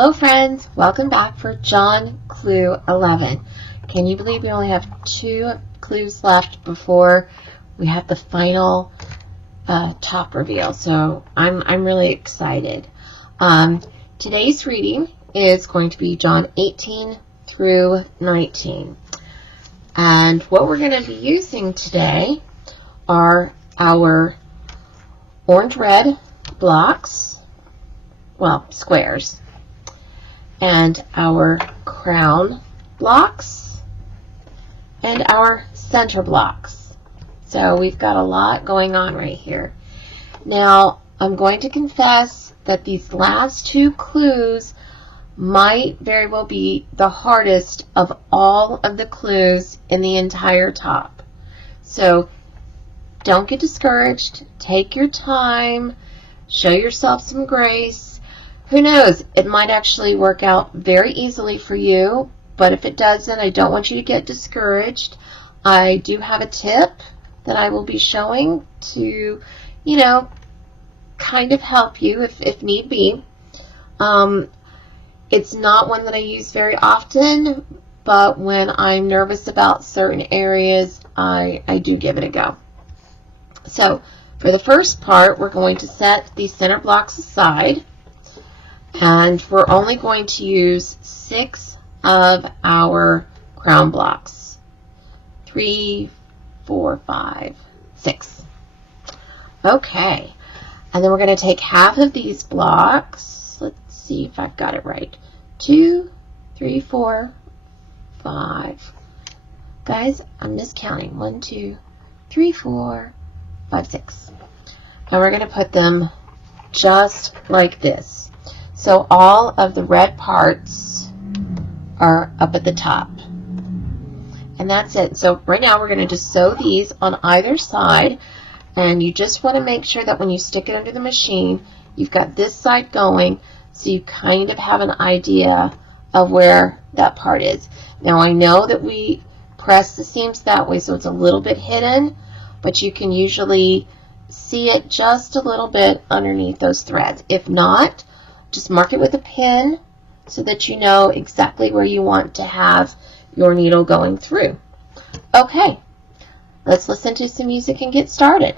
Hello friends, welcome back for John Clue 11. Can you believe we only have 2 clues left before we have the final top reveal? So I'm really excited. Today's reading is going to be John 18 through 19. And what we're going to be using today are our orange-red blocks, well, squares, and our crown blocks and our center blocks. So we've got a lot going on right here. Now, I'm going to confess that these last 2 clues might very well be the hardest of all of the clues in the entire top. So don't get discouraged. Take your time. Show yourself some grace. Who knows? It might actually work out very easily for you, but if it doesn't, I don't want you to get discouraged. I do have a tip that I will be showing to, kind of help you if need be. It's not one that I use very often, but when I'm nervous about certain areas, I do give it a go. So for the first part, we're going to set these center blocks aside, and we're only going to use 6 of our crown blocks. 3, 4, 5, 6. Okay, and then we're going to take half of these blocks. Let's see if I've got it right. 2, 3, 4, 5. Guys, I'm miscounting. 1, 2, 3, 4, 5, 6. And we're going to put them just like this. So all of the red parts are up at the top. And that's it. So right now we're going to just sew these on either side. And you just want to make sure that when you stick it under the machine, you've got this side going, so you kind of have an idea of where that part is. Now I know that we press the seams that way, so it's a little bit hidden, but you can usually see it just a little bit underneath those threads. If not, just mark it with a pin so that you know exactly where you want to have your needle going through. Okay, let's listen to some music and get started.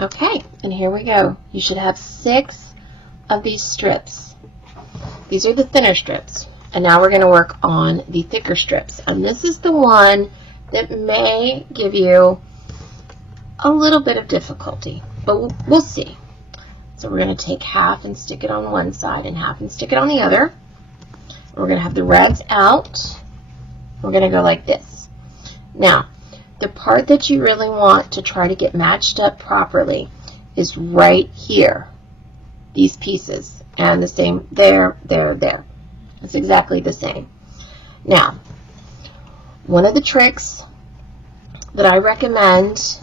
Okay, and here we go. You should have 6 of these strips. These are the thinner strips. And now we're going to work on the thicker strips. And this is the one that may give you a little bit of difficulty, but we'll see. So we're going to take half and stick it on one side and half and stick it on the other. We're going to have the rags out. We're going to go like this. Now, the part that you really want to try to get matched up properly is right here. These pieces. And the same there, there, there. It's exactly the same. Now, one of the tricks that I recommend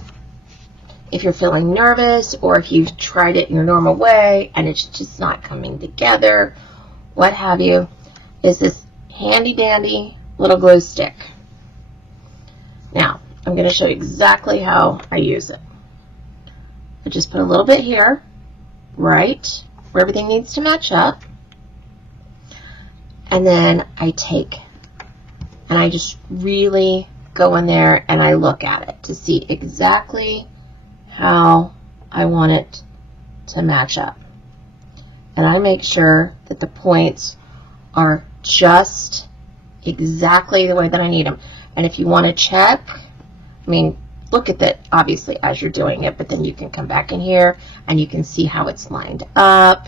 if you're feeling nervous or if you've tried it your normal way and it's just not coming together, what have you, is this handy dandy little glue stick. Now, I'm going to show you exactly how I use it. I just put a little bit here, right where everything needs to match up. And then I take and I just really go in there and I look at it to see exactly how I want it to match up. And I make sure that the points are just exactly the way that I need them. And if you want to check, I mean, look at that obviously as you're doing it, but then you can come back in here and you can see how it's lined up.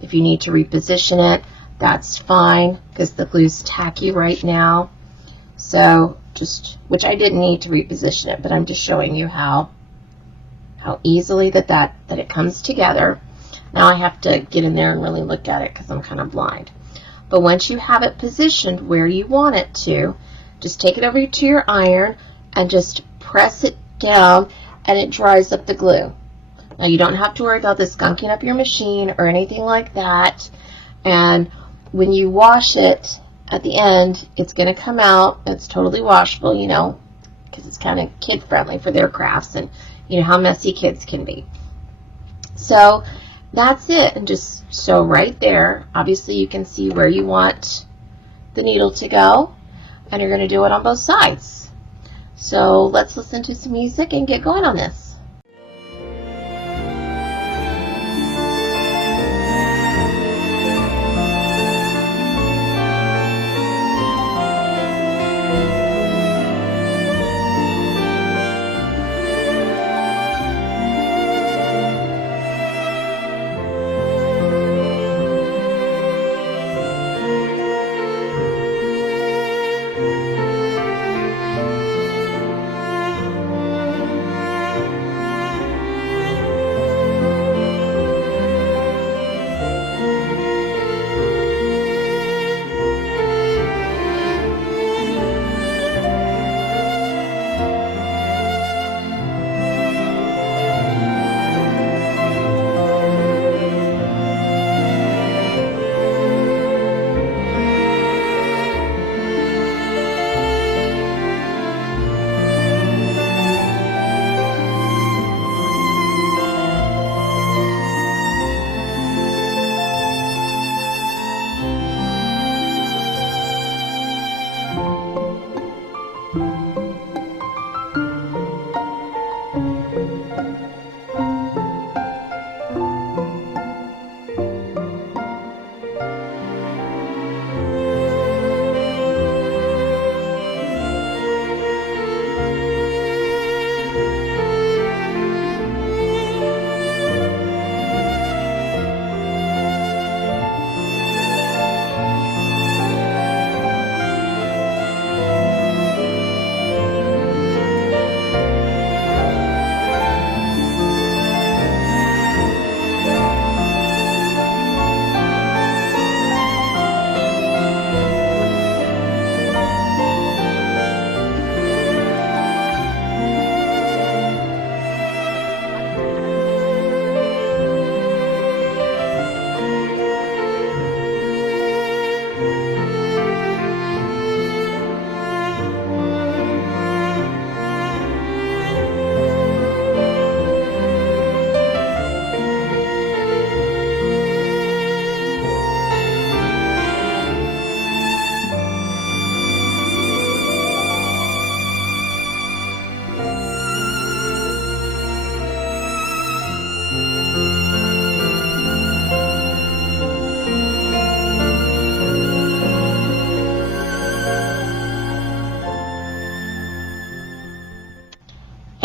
If you need to reposition it, that's fine because the glue's tacky right now. So which I didn't need to reposition it, but I'm just showing you how easily that it comes together. Now I have to get in there and really look at it because I'm kind of blind. But once you have it positioned where you want it to, just take it over to your iron and just press it down and it dries up the glue. Now you don't have to worry about this gunking up your machine or anything like that. And when you wash it at the end, it's going to come out. It's totally washable, you know, because it's kind of kid friendly for their crafts and you know how messy kids can be. So that's it. And just so right there, obviously you can see where you want the needle to go, and you're going to do it on both sides. So let's listen to some music and get going on this.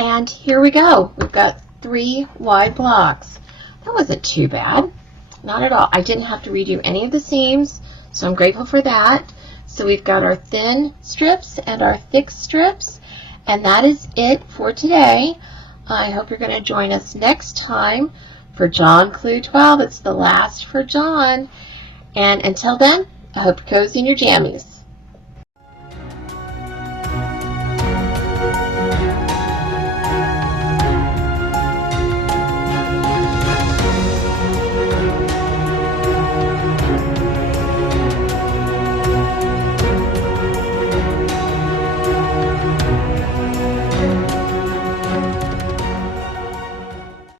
And here we go. We've got 3 wide blocks. That wasn't too bad. Not at all. I didn't have to redo any of the seams, so I'm grateful for that. So we've got our thin strips and our thick strips, and that is it for today. I hope you're going to join us next time for John Clue 12. It's the last for John. And until then, I hope you're cozy in your jammies.